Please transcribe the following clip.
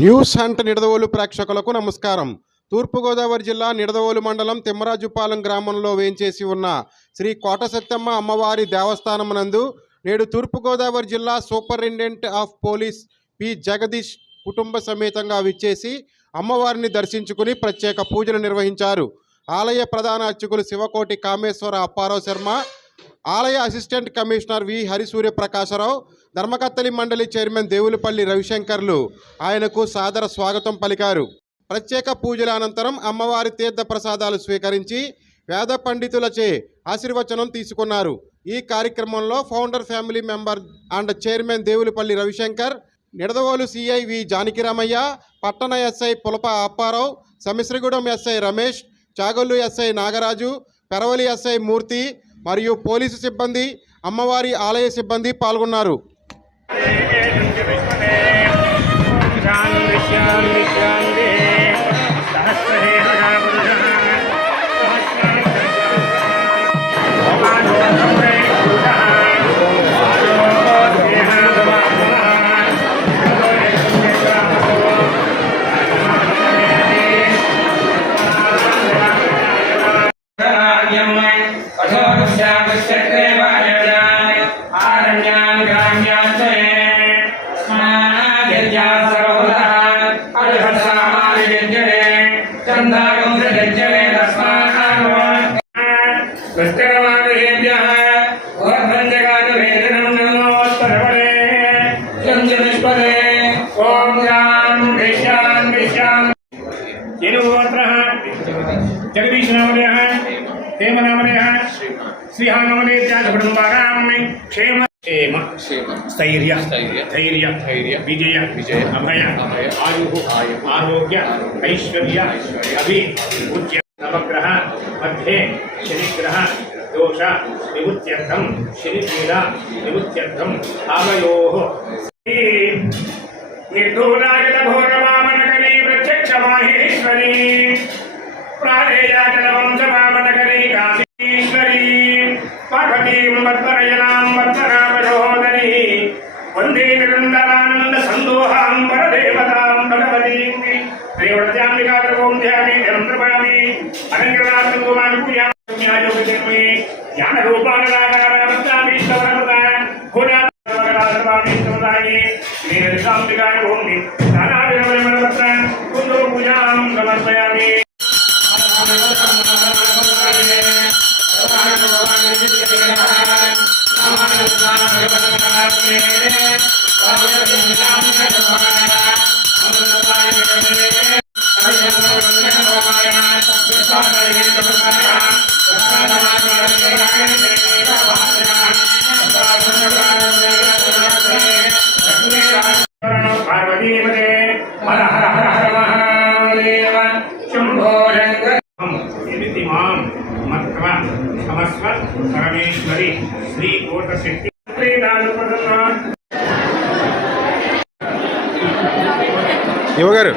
News hunt Nidadavolu ప్రేక్షకులకు నమస్కారం. తూర్పుగోదావరి జిల్లా నిడదవోలు మండలం తిమ్మరాజుపాలెం గ్రామంలో వేంచేసి ఉన్న శ్రీ కోటసత్తమ్మ అమ్మవారి దేవస్థానం నందు నేడు తూర్పుగోదావరి జిల్లా superintendent of police P Jagadish కుటుంబ సమేతంగా విచ్చేసి అమ్మవారిని దర్శించుకుని ప్రత్యేక పూజలు నిర్వహించారు. ఆలయ ప్రధాన అర్చకులు శివకోటి కామేశ్వర అప్పారావు శర్మ, ఆలయ అసిస్టెంట్ కమిషనర్ వి హరిసూర్య ప్రకాశరావు, ధర్మకర్తలి మండలి చైర్మన్ దేవులపల్లి రవిశంకర్లు ఆయనకు సాదర స్వాగతం పలికారు. ప్రత్యేక పూజల అనంతరం అమ్మవారి తీర్థ ప్రసాదాలు స్వీకరించి వేద పండితులచే ఆశీర్వచనం తీసుకున్నారు. ఈ కార్యక్రమంలో founder family member and chairman Devulapalli Ravishankar, Nidadavolu CI V Janakiramaiah, పట్టణ SI Pulapa Apparao, Samisragudem SI Ramesh, Chagallu SI Nagaraju, Peravali SI Murthy మరియు పోలీసు సిబ్బంది, అమ్మవారి ఆలయ సిబ్బంది పాల్గొన్నారు. जगदीश नामने हेम नामने श्रीहा नामने क्षेम क्षेम स्थैर्य धैर्य विजय अभय आरोग्य ऐश्वर्य अभिवृद्धि नवग्रह मध्ये शनिग्रह दोष निवृत्त्यर्थम शनिपीडा निवृत्त्यर्थम आवयोः निर्धूलागत घोरवामनकरी प्रत्यक्ष माहेश्वरी प्राणेयाचलवंशवामनकरी काशीश्वरी पार्वतीं वत्सरयनां वत्सरामरोदरी वन्दे निरन्तरानन्द सन्दोहां परदेवतां भगवतीं श्रीवत्याम्बिकाप्रभुं ध्यामि निरन्तरपामि अनङ्गनाथं गोमान् पूजयामि ध्यायोगिजन्मे ज्ञानरूपानलाकारावत्यामीश्वरप्रदा भूनाथवामि समुदाये श्रीरसाम्बिकाय भूमि नानाविधवरवरवत्र कुन्दो पूजां समर्पयामि. परमेश्वरी श्री कोट शक्ति యువగారు